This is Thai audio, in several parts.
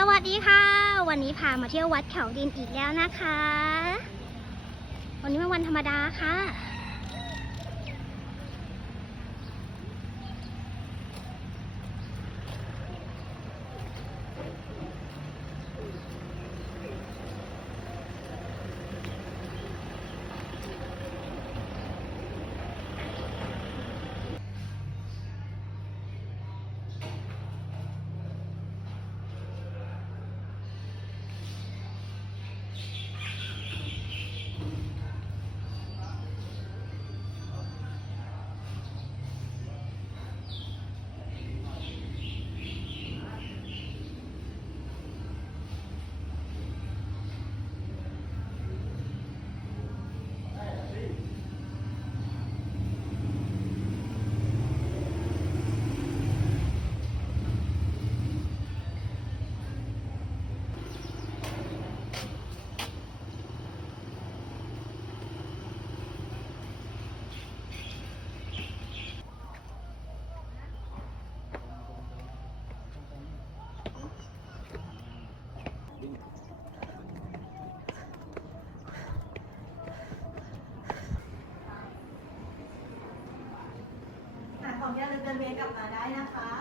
สวัสดีค่ะ วันนี้พามาเที่ยววัดเขาดินอีกแล้วนะคะ วันนี้เป็นวันธรรมดาค่ะ หา รียนกลับมาได้นะคะ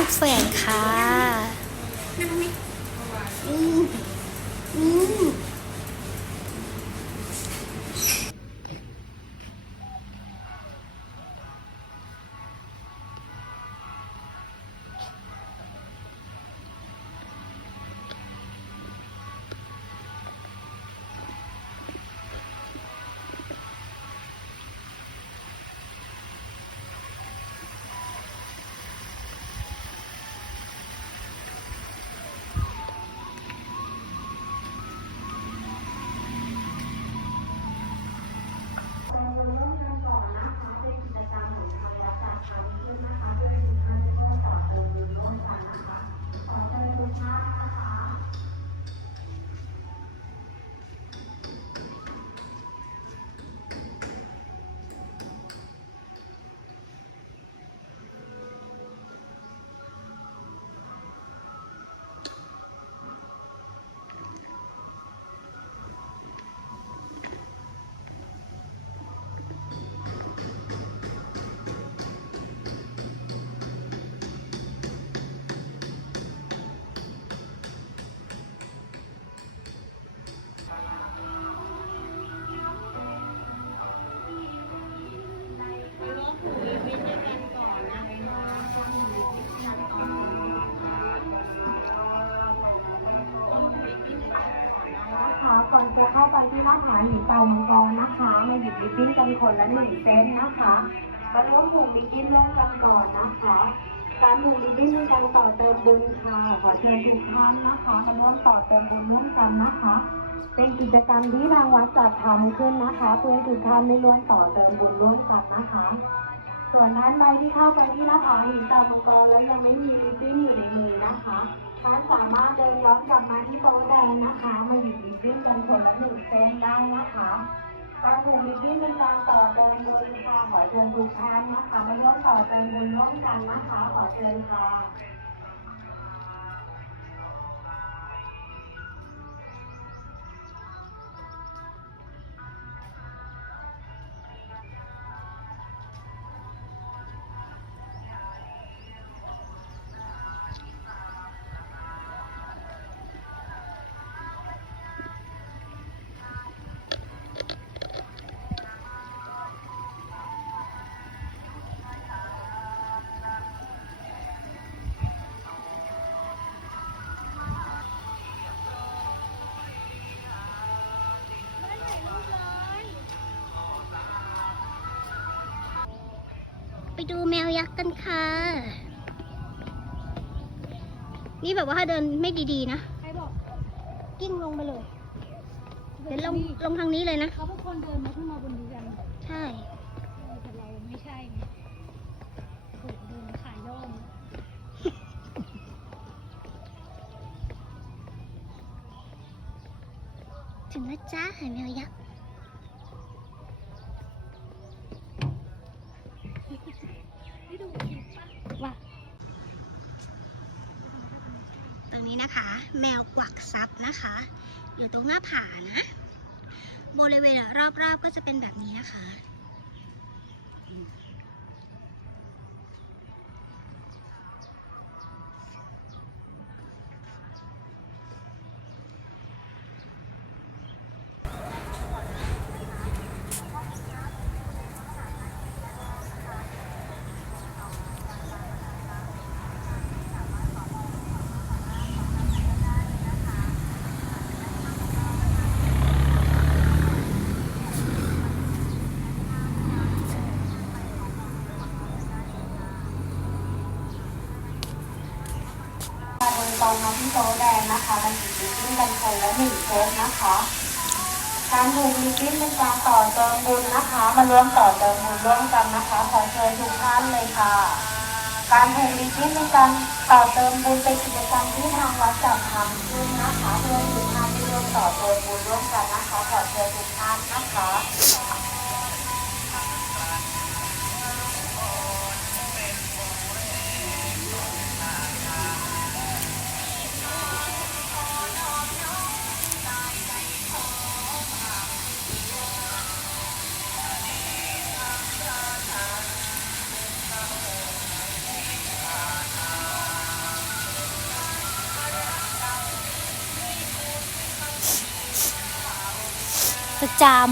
ลูกแฝดค่ะ จะเข้าไปที่หน้าผาหินเตามังกรนะคะมาหยิบลิปบิ้นกันคนละหนึ่งเซตนะคะมาร่วมผูกลิปบิ้นร่วมกันก่อนนะคะการผูกลิปบิ้นเป็นการต่อเติมบุญค่ะขอเชิญทุกท่านนะคะมาร่วมต่อเติมบุญร่วมกันนะคะ เป็นกิจกรรมที่ทางวัดจัดทำขึ้นนะคะ เพื่อให้ทุกท่านได้ร่วมต่อเติมบุญร่วมกันนะคะ ส่วนท่านใดที่เข้าไปที่หน้าผาหินเตามังกรแล้วยังไม่มีลิปบิ้นอยู่ในมือนะคะ ท่านสามารถเดินย้อนกลับมาที่โต๊ะแดงนะคะ มาหยิบลิปบิ้นกันคนละหนึ่งเซนได้นะคะการผูกลิปบิ้นเป็นการต่อเติมบุญค่ะขอเชิญทุกท่านนะคะมาร่วมต่อเติมบุญร่วมกันนะคะขอเชิญค่ะ ดูแมวยักษ์กันค่ะ นี่แบบว่าถ้าเดินไม่ดีๆนะ ใครบอกกิ้งลงไปเลย เดี๋ยวลงลงทางนี้เลยนะ เขาเป็นคนเดินมาขึ้นมาบนเรือนใช่ แต่เราไม่ใช่ไงถูกเดินขายย่อมถึงแล้วจ้าหายแมวยักษ์ ไม่ดูคลิปปะ ว่า ตรงนี้นะคะ แมวกวักซับ นะคะ อยู่ตรงหน้าผานะ บริเวณรอบๆก็จะเป็นแบบนี้นะคะ ตรงมาที่โต๊ะแดงนะคะมาหยิบลิปบิ้นกันคนละหนึ่งเซตนะคะ การผูกลิปบิ้นเป็นการต่อเติมบุญนะคะ มาร่วมต่อเติมบุญร่วมกันนะคะ ขอเชิญทุกท่านเลยค่ะ การผูกลิปบิ้นเป็นการต่อเติมบุญเป็นกิจกรรมที่ทางวัดจัดทำขึ้นนะคะเพื่อทุกท่านได้ร่วมต่อเติมบุญร่วมกันนะคะ ขอเชิญทุกท่านนะคะ จาม